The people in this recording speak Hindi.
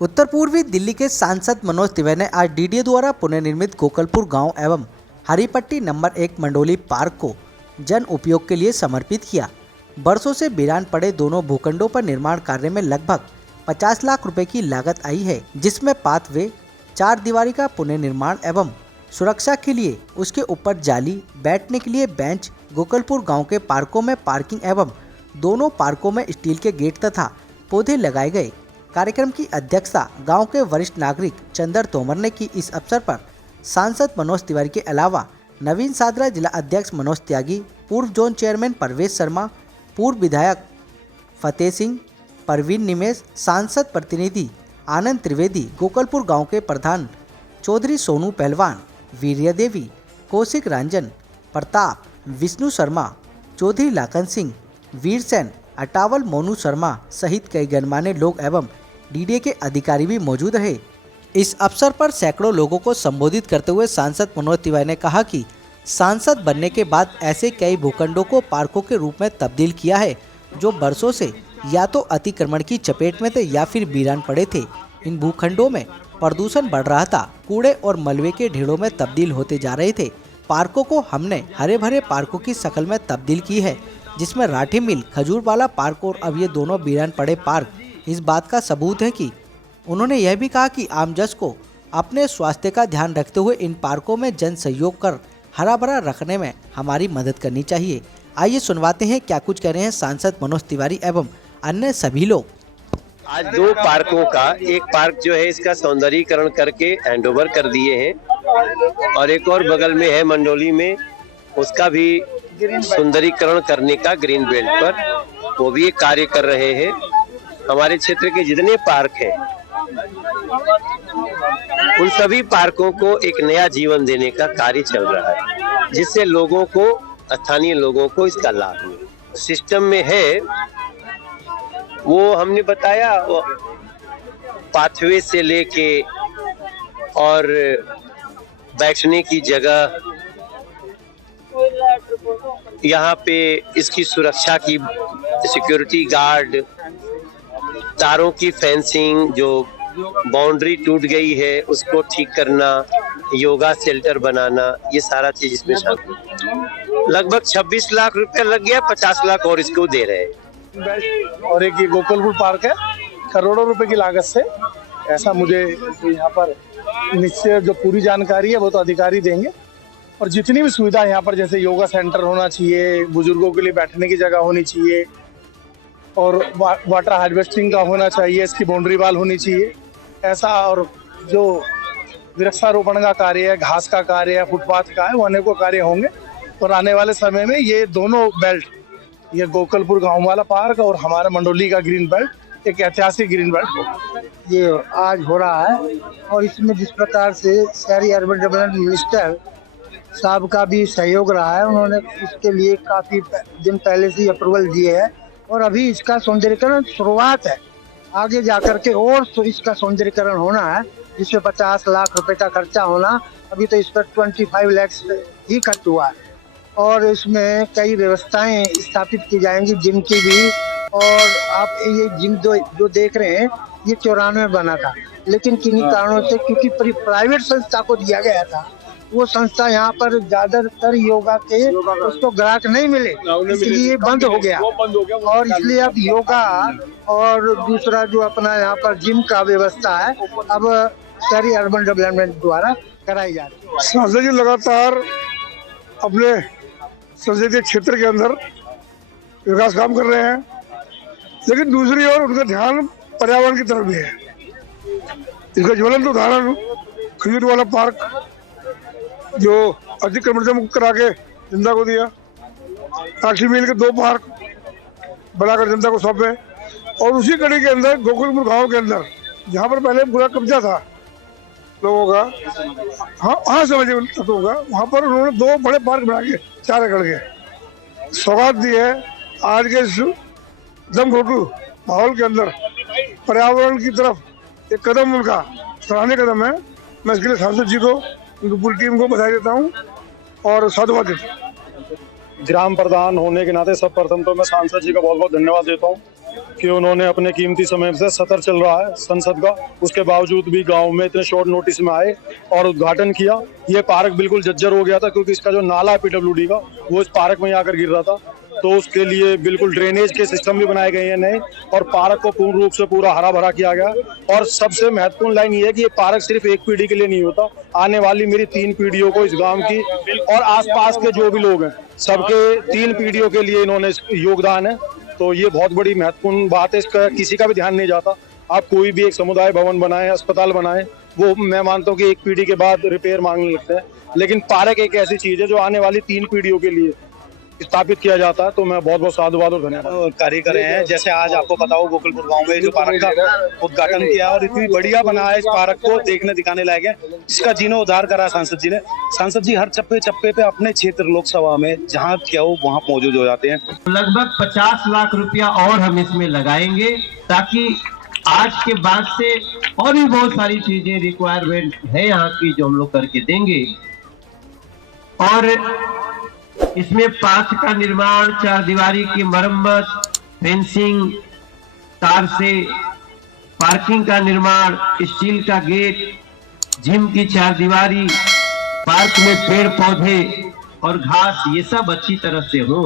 उत्तर पूर्वी दिल्ली के सांसद मनोज तिवारी ने आज डीडीए द्वारा पुनर्निर्मित गोकलपुर गांव एवं हरिपट्टी नंबर 1 मंडोली पार्क को जन उपयोग के लिए समर्पित किया। वर्षों से वीरान पड़े दोनों भूखंडों पर निर्माण कार्य में लगभग 50 लाख रुपए की लागत आई है, जिसमें पाथवे, 4 दीवारी का पुनर्निर्माण एवं सुरक्षा के लिए उसके ऊपर जाली, बैठने के लिए बेंच, गोकलपुर गाँव के पार्कों में पार्किंग एवं दोनों पार्कों में स्टील के गेट तथा पौधे लगाए गए। कार्यक्रम की अध्यक्षता गांव के वरिष्ठ नागरिक चंदर तोमर ने की। इस अवसर पर सांसद मनोज तिवारी के अलावा नवीन सादरा, जिला अध्यक्ष मनोज त्यागी, पूर्व जोन चेयरमैन परवेश शर्मा, पूर्व विधायक फतेह सिंह, परवीन निमेश, सांसद प्रतिनिधि आनंद त्रिवेदी, गोकलपुर गांव के प्रधान चौधरी सोनू पहलवान, वीर्य देवी, कौशिक रंजन, प्रताप, विष्णु शर्मा, चौधरी लाखन सिंह, वीर सेन, अटावल मोनू शर्मा सहित कई गणमान्य लोग एवं डीडीए के अधिकारी भी मौजूद रहे। इस अवसर पर सैकड़ों लोगों को संबोधित करते हुए सांसद मनोज तिवारी ने कहा कि सांसद बनने के बाद ऐसे कई भूखंडों को पार्कों के रूप में तब्दील किया है जो वर्षों से या तो अतिक्रमण की चपेट में थे या फिर वीरान पड़े थे। इन भूखंडों में प्रदूषण बढ़ रहा था, कूड़े और मलबे के ढेरों में तब्दील होते जा रहे थे। पार्कों को हमने हरे भरे पार्कों की शक्ल में तब्दील की है, जिसमें राठी मिल, खजूरवाला पार्क और अब ये दोनों वीरान पड़े पार्क इस बात का सबूत है कि उन्होंने यह भी कहा कि आमजन को अपने स्वास्थ्य का ध्यान रखते हुए इन पार्कों में जन सहयोग कर हरा भरा रखने में हमारी मदद करनी चाहिए। आइए सुनवाते हैं क्या कुछ कह रहे हैं सांसद मनोज तिवारी एवं अन्य सभी लोग। आज 2 पार्कों का, एक पार्क जो है इसका सौंदर्यीकरण करके हैंडओवर कर दिए हैं और एक और बगल में है मंडोली में, उसका भी सुंदरीकरण करने का ग्रीन बेल्ट पर वो भी एक कार्य कर रहे हैं। हमारे क्षेत्र के जितने पार्क हैं उन सभी पार्कों को एक नया जीवन देने का कार्य चल रहा है, जिससे लोगों को, स्थानीय लोगों को इसका लाभ मिले। सिस्टम में है वो हमने बताया, पाथवे से लेके और बैठने की जगह, यहाँ पे इसकी सुरक्षा की सिक्योरिटी गार्ड, तारों की फेंसिंग, जो बाउंड्री टूट गई है उसको ठीक करना, योगा शेल्टर बनाना, ये सारा चीज इसमें शामिल। लगभग 26 लाख रुपया लग गया, 50 लाख और इसको दे रहे हैं। और एक ये गोकलपुर पार्क है, करोड़ों रुपए की लागत से, ऐसा मुझे यहाँ पर निश्चय जो पूरी जानकारी है वो तो अधिकारी देंगे। और जितनी भी सुविधा यहाँ पर, जैसे योगा सेंटर होना चाहिए, बुजुर्गों के लिए बैठने की जगह होनी चाहिए और वाटर हार्वेस्टिंग का होना चाहिए, इसकी बाउंड्री वाल होनी चाहिए ऐसा। और जो वृक्षारोपण का कार्य है, घास का कार्य है, फुटपाथ का है, वो अनेकों कार्य होंगे। और आने वाले समय में ये दोनों बेल्ट, ये गोकलपुर गाँव वाला पार्क और हमारा मंडोली का ग्रीन बेल्ट एक ऐतिहासिक ग्रीन बेल्ट होगा। ये आज हो रहा है और इसमें जिस प्रकार से शहरी अर्बन डेवलपमेंट मिनिस्टर साहब का भी सहयोग रहा है, उन्होंने इसके लिए काफी दिन पहले से अप्रूवल दिए है और अभी इसका सौंदर्यीकरण शुरुआत है। आगे जाकर के और तो इसका सौंदर्यीकरण होना है, जिसमें 50 लाख रुपए का खर्चा होना। अभी तो इस पर 25 लाख ही खर्च हुआ है और इसमें कई व्यवस्थाएं स्थापित की जाएंगी जिम की भी। और आप ये जिम जो देख रहे हैं, ये 94 में बना था, लेकिन किन्हीं कारणों से, क्योंकि प्राइवेट संस्था को दिया गया था, वो संस्था यहाँ पर ज्यादातर योगा के उसको ग्राहक नहीं मिले, इसलिए बंद हो गया। और इसलिए अब योगा और दूसरा जो अपना यहाँ पर जिम का व्यवस्था है, अब शहरी अर्बन डेवलपमेंट द्वारा कराई जा रही है। सांसद जी लगातार अपने संसदीय क्षेत्र के अंदर विकास काम कर रहे हैं, लेकिन दूसरी ओर उनका ध्यान पर्यावरण की तरफ भी है। इसका ज्वलंत उदाहरण खजूरवाला पार्क, जो अतिक्रमण से मुक्त करा के जनता को दिया, राठी मिल के 2 पार्क बनाकर जनता को सौंपे। और उसी कड़ी के अंदर गोकुलपुर गांव के अंदर, जहां पर पहले पूरा कब्जा था लोगों का, हाँ समझिए तत्वों का, वहां पर उन्होंने 2 बड़े पार्क बना के 4 एकड़ के सौगात दी है। आज के दमघोटू माहौल के अंदर पर्यावरण की तरफ एक कदम उनका सराहनीय कदम है। मैं इसके लिए सांसद जी को, उनकी पूरी टीम को बधाई देता हूँ और साधुवाद देता हूँ। ग्राम प्रधान होने के नाते सर्वप्रथम तो मैं सांसद जी का बहुत बहुत धन्यवाद देता हूँ कि उन्होंने अपने कीमती समय से सत्र चल रहा है संसद का, उसके बावजूद भी गांव में इतने शॉर्ट नोटिस में आए और उद्घाटन किया। ये पार्क बिल्कुल जर्जर हो गया था क्योंकि इसका जो नाला है पीडब्ल्यूडी का वो इस पार्क में आकर गिर रहा था, तो उसके लिए बिल्कुल ड्रेनेज के सिस्टम भी बनाए गए हैं नए और पार्क को पूर्ण रूप से पूरा हरा भरा किया गया। और सबसे महत्वपूर्ण लाइन ये है कि ये पार्क सिर्फ एक पीढ़ी के लिए नहीं होता, आने वाली मेरी 3 पीढ़ियों को इस गांव की और आसपास के जो भी लोग हैं सबके 3 पीढ़ियों के लिए इन्होंने योगदान है। तो ये बहुत बड़ी महत्वपूर्ण बात है, इसका किसी का भी ध्यान नहीं जाता। आप कोई भी एक समुदाय भवन बनाए, अस्पताल बनाए, वो मैं मानता हूँ कि एक पीढ़ी के बाद रिपेयर मांगने लगते हैं, लेकिन पार्क एक ऐसी चीज है जो आने वाली 3 पीढ़ियों के लिए स्थापित किया जाता है। तो मैं बहुत बहुत साधुवाद और धन्यवाद कार्य कर रहे हैं। जैसे आज आपको पता हो गोकुलपुर गांव में जो पार्क का उद्घाटन किया और इतनी बढ़िया बना है, इस पार्क को देखने दिखाने लायक है, इसका जीर्णोद्धार करा सांसद जी ने। सांसद जी हर चप्पे चप्पे पे अपने क्षेत्र लोकसभा में जहां क्या हो वहां मौजूद हो जाते हैं। लगभग 50 लाख रुपया और हम इसमें लगाएंगे ताकि आज के बाद से और भी बहुत सारी चीजें रिक्वायरमेंट है यहाँ की जो हम लोग करके देंगे। और इसमें पार्क का निर्माण, 4 दीवारी की मरम्मत, फेंसिंग, तार से पार्किंग का निर्माण, स्टील का गेट, जिम की 4 दीवारी, पार्क में पेड़ पौधे और घास, ये सब अच्छी तरह से हो